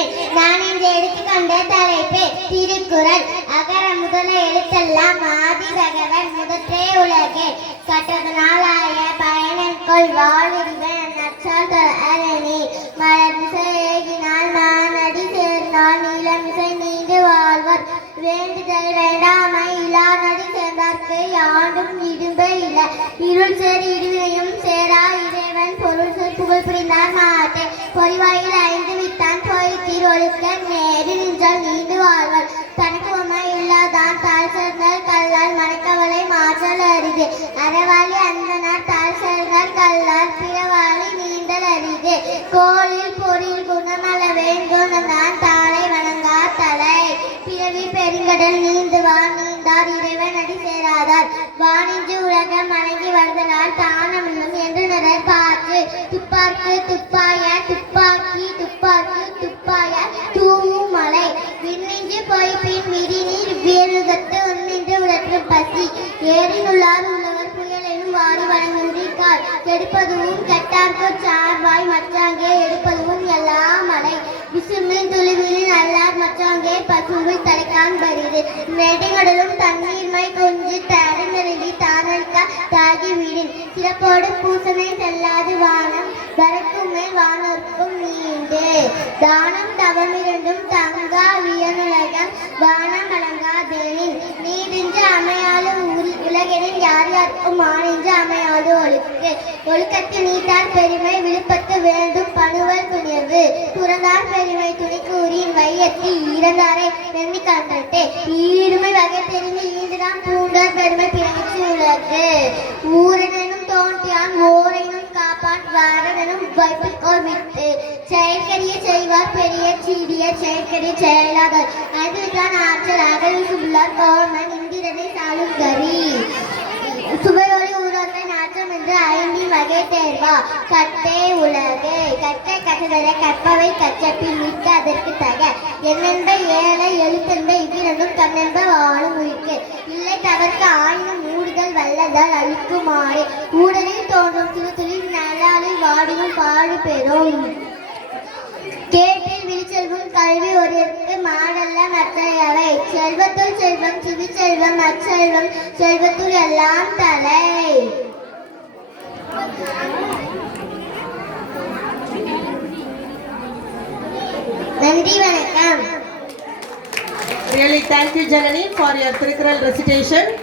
கூறுகிறேன் நான் இன்று எடுத்துக்கொண்ட தலைப்பு திருக்குறள். அகர முதல எழுத்தெல்லாம் ஆதி பகவன் முதற்றே உலகே. கட்டதனாலாய பயனன்கொள் வாழ்விவன் நச்சால் அரணி. மலர் ஏகினால் நான் அடி சேர்ந்தால் நீலமிசை நீண்டு வாழ்வர். வேண்டுதல் வேண்டாமை இலா நடி சேர்ந்தார்க்கு யாண்டும் இடும்ப இல்லை. இருள் சேர் இடுவினையும் போய்த்தீர் ஒழுக்க நேரு நின்றால் நீண்டு வாழ்வர். தனக்கு உமை இல்லாதான் தாழ் சேர்ந்தால் கல்லால் மணக்கவலை மாற்றல் அரிது. அறவாளி அந்தனார் தாய் சேர்ந்தால் கல்லால் பிறவாளி நீண்டல் அரிது. கோளில் பொறியில் குணமல வேண்டும் நான் தாளை வணங்கா தலை. பிறவி பெருங்கடல் நீந்துவான் நீந்தார் இறைவன் அடி சேராதார். துப்பாக்கு துப்பாய துப்பாக்கி துப்பாக்கி துப்பாய தூவும் மலை. விண்ணின்று போய் பின் விரிநீர் வேலுகத்து ஒன்றின்று உலற்றும் பசி. ஏறினுள்ளார் உள்ளவர் புயலையும் வாரி வழங்குகின்றார் கெடுப்பதும் கெட்டார்க்கு சார்பாய் மச்சாங்கே எடுப்பதும் எல்லா மலை. விசுமின் துளிவிலின் அல்லார் மச்சாங்கே பசும்பில் தலைக்கான் பரிது. நெடுங்கடலும் தண்ணீர்மை கொஞ்சி த தாகிவிடும். சிறப்போடு பூசனை செல்லாது வானம் வரக்கும் மேல் வானோர்க்கும் நீண்டு. தானம் தவமிரண்டும் தங்கா வியனுலகம் வானம் அலங்காதேனின் நீடின்று அமையாத ஊரி உலகெனில் யார் யாருக்கும் மானின்று அமையாது ஒழுக்கு. ஒழுக்கத்தில் நீத்தார் பெருமை விழுப்பத்து வேண்டும் பணுவல் துணிவு துறந்தார் பெருமை துணி கூறி வையத்தில் இறந்தாரை நெண்ணி கண்டே ஈடுமை வகை தெரிந்து ஈண்டுதான் பூண்டார் பெருமை பிறகு வாரனும் செயற்கரிய செய்வார் பெரிய சீடிய செயற்கரிய செயலாளர். அதுதான் ஆற்றல். அகல் சுள்ளார் கவர்மெண்ட் இந்திரனை சாலும் கரி சுவையொளி ஊரோத்தை நாற்றம் என்று ஐந்தி வகை தேர்வா. கட்டே உலகே கட்டை கற்றதர கற்பவை கற்றப்பில் மிக்க அதற்கு தக. என்னென்ப ஏழை எழுத்தென்ப இவ்விரண்டும் தன்னென்ப வாழும் உயிர்க்கு. இல்லை தவிர்க்க ஆயினும் மூடுதல் வல்லதால் அழிக்குமாறு. ஊடலில் தோன்றும் சிறு பாடியும் பாடு பெறும் கேட்டில் விழிச்செல்வம் கல்வி ஒருவருக்கு மாடல்ல மற்றையவை செல்வத்துள் செல்வம் சுவி செல்வம் அச்செல்வம் செல்வத்துள் எல்லாம் தலை. நன்றி வணக்கம். Really thank you Janani for your Tirukkural recitation.